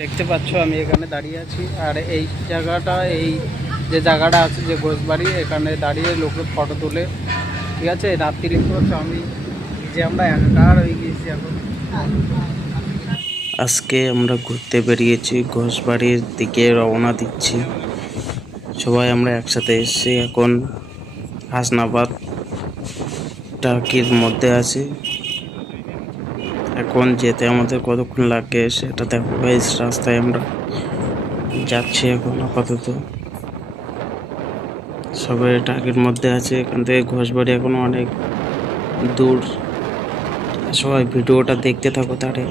দেখতে পাচ্ছ আমি এখানে দাঁড়িয়ে আছি, আর এই জায়গাটা, এই যে জায়গাটা আছে যে ঘোষবাড়ি, এখানে দাঁড়িয়ে লোকে ফটো তোলে। ঠিক আছে, রাত্রি করছো আমি যে আমরা একাকার হয়ে গিয়েছি এখন। আজকে আমরা ঘুরতে বেরিয়েছি, ঘোষবাড়ির দিকে রওনা দিচ্ছি। সবাই আমরা একসাথে এসেছি, এখন হাসনাবাদ টার্কির মধ্যে আছি। এখন যেতে আমাদের কতক্ষণ লাগে সেটা দেখো গাইস। রাস্তায় আমরা যাচ্ছি এখন আপাতত, সবাই টার্কির মধ্যে আছে। এখান থেকে ঘোষবাড়ি এখন অনেক দূর। সবাই ভিডিওটা দেখতে থাকো তারে।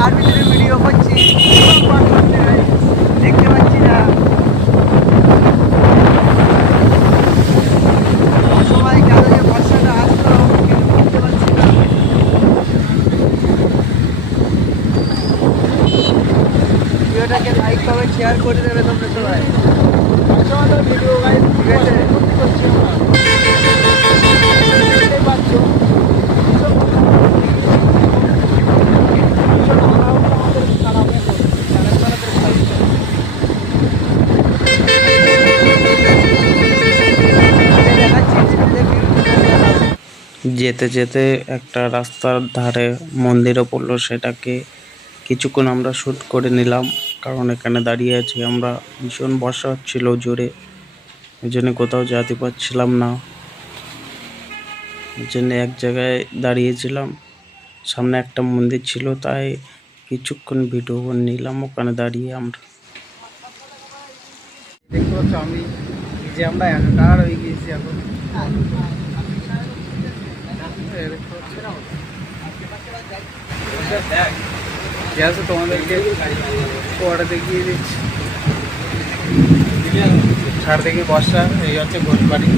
তার ভিতরে ভিডিও করছি, দেখতে পাচ্ছি না। সবাই গেল যে বর্ষাটা আসলো, কিন্তু বুঝতে পারছি না। ভিডিওটাকে লাইক কমেন্ট শেয়ার করে দেবে তোমরা সবাই। ভিডিও গাইজ, ঠিক আছে, দেখতে পাচ্ছ যেতে যেতে একটা রাস্তার ধারে মন্দিরও পড়লো, সেটাকে কিছুক্ষণ আমরা শ্যুট করে নিলাম। কারণ এখানে দাঁড়িয়ে আছি আমরা, ভীষণ বর্ষা হচ্ছিল জোরে, এই জন্য কোথাও যেতে পারছিলাম না। এই জন্য এক জায়গায় দাঁড়িয়েছিলাম, সামনে একটা মন্দির ছিল, তাই কিছুক্ষণ ভিডিও নিলাম ওখানে দাঁড়িয়ে আমরা। দেখতে পাচ্ছ আমি যে আমরা একাকার হয়ে গিয়েছি এখন। ঠিক আছে, তোমাদেরকে ওটা দেখিয়ে দিচ্ছি। ছাড় দেখি বর্ষা, এই হচ্ছে ঘোষবাড়ি।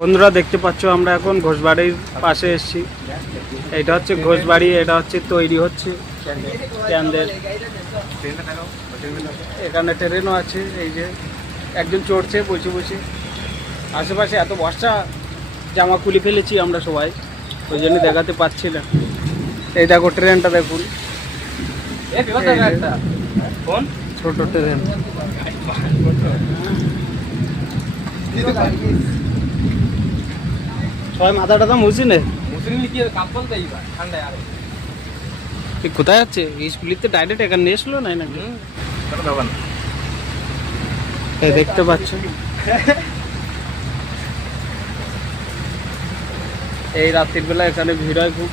বন্ধুরা দেখতে পাচ্ছ আমরা এখন ঘোষবাড়ির পাশে এসেছি। এটা হচ্ছে ঘোষবাড়ি, এটা হচ্ছে তৈরি হচ্ছে ট্রেনদের। এখানে ট্রেনও আছে, এই যে একজন চড়ছে বসে বসে। আশেপাশে এত বর্ষা, জামা খুলে ফেলেছি আমরা সবাই, ওই জন্য দেখাতে পাচ্ছি না। এই দেখো ট্রেনটা দেখুন, ছোট ট্রেন। সবাই মাথাটা তো মুছি নে, কোথায় যাচ্ছে? স্কুলিতে ডাইরেক্ট এখানে এসলো নাই নাকি? দেখতে পাচ্ছ এই রাত্রির বেলা এখানে ভিড় হয় খুব।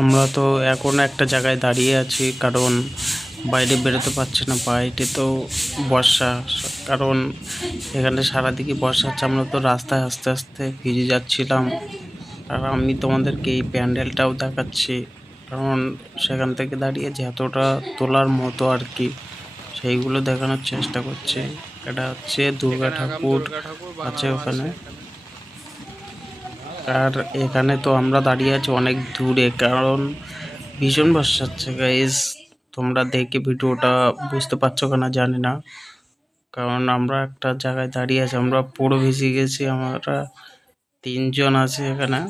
আমরা তো এখন একটা জায়গায় দাঁড়িয়ে আছি, কারণ বাইরে বেরোতে পারছি না, বাইরে তো বর্ষা। কারণ এখানে সারাদিকে বর্ষা হচ্ছে, আমরা তো রাস্তায় আস্তে আস্তে ভিজে যাচ্ছিলাম। আর আমি তোমাদেরকে এই প্যান্ডেলটাও দেখাচ্ছি, কারণ সেখান থেকে দাঁড়িয়ে যতটা তোলার মতো আর কি, সেইগুলো দেখানোর চেষ্টা করছে। এটা হচ্ছে দুর্গা ঠাকুর আছে ওখানে। আর এখানে তো আমরা দাঁড়িয়ে আছি অনেক দূরে, কারণ ভীষণ বর্ষা হচ্ছে গাইস। তোমরা দেখে ভিডিওটা বুঝতে পারছো কিনা জানি না, কারণ আমরা একটা জায়গায় দাঁড়িয়ে আছি, আমরা পুরো ভিজে গেছি। আমরা তিনজন আছি এখানে।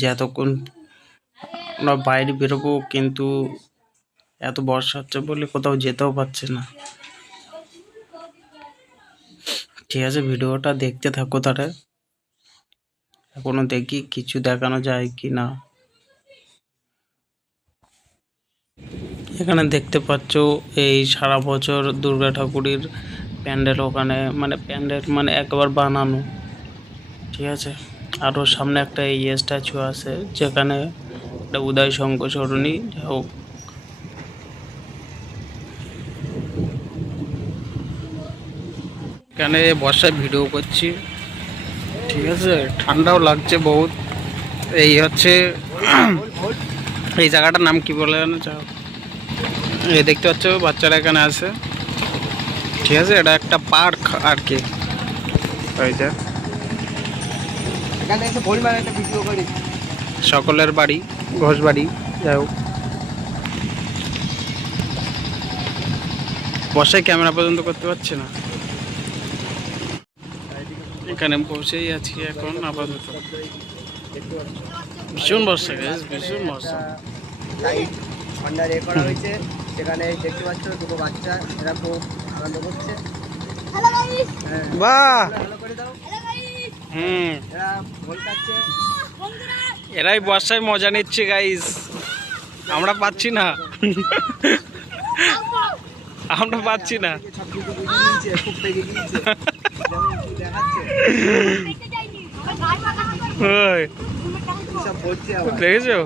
যতক্ষণ আমরা বাইরে বেরোবো, কিন্তু এত বর্ষা হচ্ছে বলে কোথাও যেতেও পারছি না। ঠিক আছে, ভিডিওটা দেখতে থাকো তারা। এখনো দেখি কিছু দেখানো যায় কি না। এখানে দেখতে পাচ্ছ এই সারা বছর দুর্গা ঠাকুরের প্যান্ডেল, ওখানে মানে প্যান্ডেল মানে একবার বানানো। ঠিক আছে, আরও সামনে একটা স্ট্যাচু আছে যেখানে একটা উদয় শঙ্খ সরণি হোক। এখানে বর্ষায় ভিডিও করছি, ঠিক আছে, ঠান্ডাও লাগছে বহুত। এই হচ্ছে এই জায়গাটার নাম কি বলে জানো? এই দেখতে পাচ্ছ বাচ্চারা এখানে আছে, ঠিক আছে, এটা একটা পার্ক আর কি। ওই যে সকলের বাড়ি ঘোষ বাড়ি, যাই হোক। বর্ষায় ক্যামেরা পর্যন্ত করতে পারছি না, এখানে বসেই আছি এখন আপাতত। ভীষণ বর্ষা গাইস, ভীষণ বর্ষা। ঠান্ডা রে করা হয়েছে, সেখানে দেখতে পাচ্ছ দুটো বাচ্চা, এরা খুব আনন্দ করছে। বাহ, ভালো করে দাও। এরা বল কাটছে, এরাই বর্ষায় মজা নিচ্ছে গাইস, আমরা পাচ্ছি না। আমরা পাচ্ছি না। সব কিছু বুঝে নিয়েছে, খুব পেকে গিয়েছে, যেমন কি দেখাচ্ছে ওই সব বলছে আবার। দেখেছো?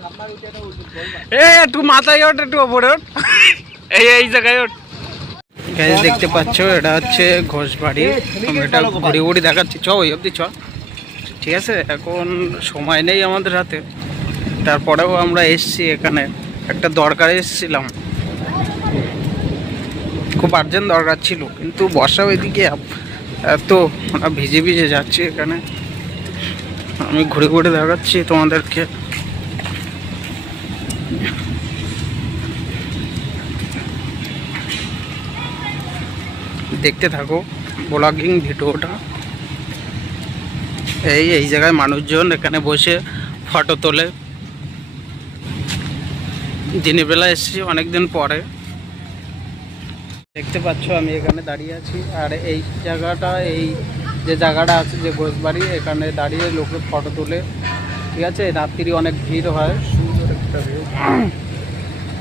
ঝাম্মার উঠে তো বলবা। একটু মাথায় ওঠ, একটু ওপরে ওঠ, এই জায়গায় ওঠ। গাইস দেখতে পাচ্ছ এটা হচ্ছে ঘোষ বাড়ি, আমি এটা ঘুরে ঘুরে দেখাচ্ছি। চ ওই অবধি চ, ঠিক আছে। এখন সময় নেই আমাদের হাতে, তারপরেও আমরা এসছি এখানে, একটা দরকারে এসেছিলাম, খুব আর্জেন্ট দরকার ছিল, কিন্তু বর্ষা ওইদিকে এত ভিজে ভিজে যাচ্ছি এখানে। আমি ঘুরে ঘুরে দেখাচ্ছি তোমাদেরকে। দেখতে থাকো ব্লগিং ভিডিওটা। এই জায়গায় মানুষজন এখানে বসে ফটো তোলে। দিনের বেলা এসেছি অনেকদিন পরে। দেখতে পাচ্ছ আমি এখানে দাঁড়িয়ে আছি, আর এই জায়গাটা, এই যে জায়গাটা আছে যে ঘোষবাড়ি, এখানে দাঁড়িয়ে লোকে ফটো তোলে, ঠিক আছে। রাত্রি অনেক ভিড় হয়, সুন্দর একটা ভিউ,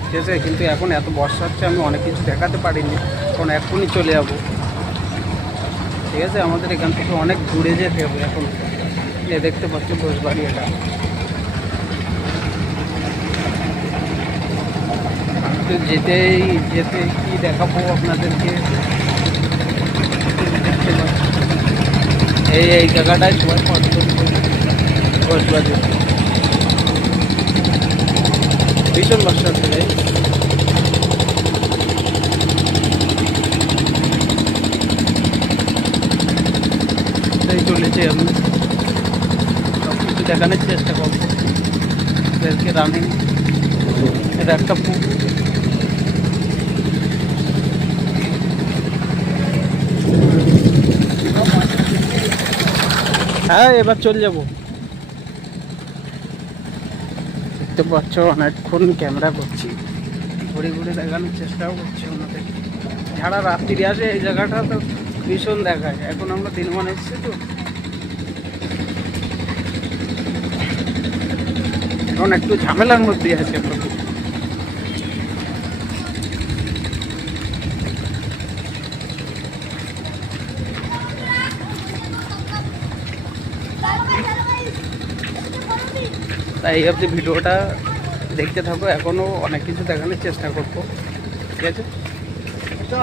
ঠিক আছে। কিন্তু এখন এত বর্ষা হচ্ছে, আমি অনেক কিছু দেখাতে পারিনি, কারণ এখনই চলে যাবো, ঠিক আছে। আমাদের এখান থেকে অনেক দূরে যেতে হবে এখন। দেখতে পাচ্ছ ঘোষবাড়ি, এটা তো যেতেই যেতে কি দেখাবো আপনাদেরকে। এই জায়গাটায় সবাই ফটো তুলছে, ঘোষবাড়ি। ভীষণ বর্ষা হচ্ছে ভাই। চলেছে, আমি সব কিছু দেখানোর চেষ্টা করবো এদেরকে। রানিং এটা একটা পুকুর, হ্যাঁ এবার চলে যাবো। দেখতে পাচ্ছ অনেকক্ষণ ক্যামেরা করছি, ঘুরে ঘুরে দেখানোর চেষ্টাও করছি ওনাদের। যারা রাত্রি আসে এই জায়গাটা তো ভীষণ দেখায়। এখন আমরা দিনমান এসেছি তো, এখন একটু ঝামেলার মধ্যে আছে আমরা। তাই এই অবধি ভিডিওটা দেখতে থাকো, এখনও অনেক কিছু দেখানোর চেষ্টা করবো, ঠিক আছে। দেখতে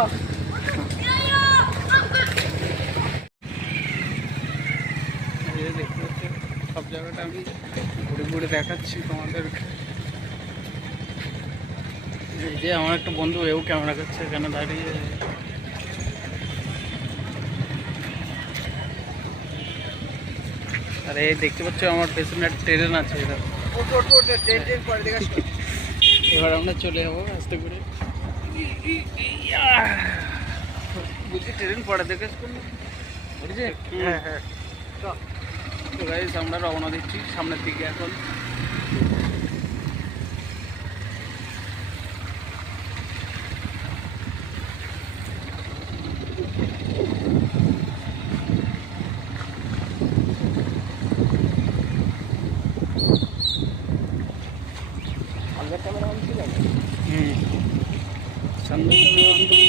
পাচ্ছি সব জায়গাটা আমি ঘুরে ঘুরে দেখাচ্ছি তোমাদেরকে। এই যে আমার একটা বন্ধু, এও ক্যামেরা করছে এখানে দাঁড়িয়ে। আর এই দেখতে পাচ্ছ আমার পেছনে একটা ট্রেন আছে, এটা এবার আমরা চলে যাবো আস্তে করে। বুঝছি ট্রেন পড়ে দেখে বুঝছে। হ্যাঁ হ্যাঁ, তো গাইস আমরা রওনা দিচ্ছি সামনের দিকে এখন। হুম সঙ্গে সঙ্গে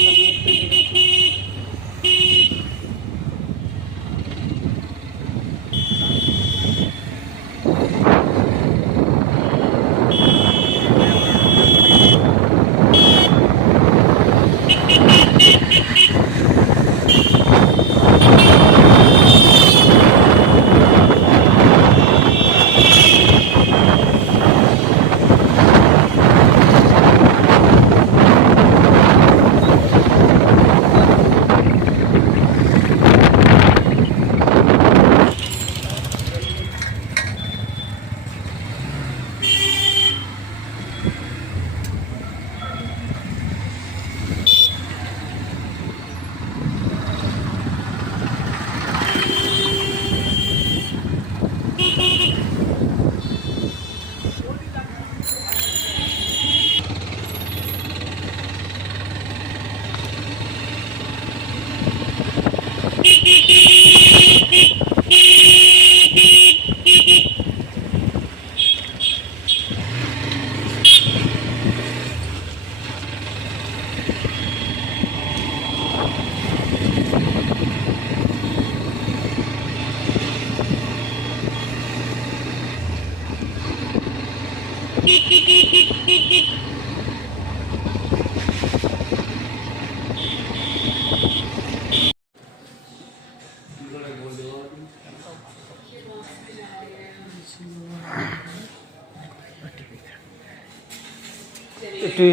একটু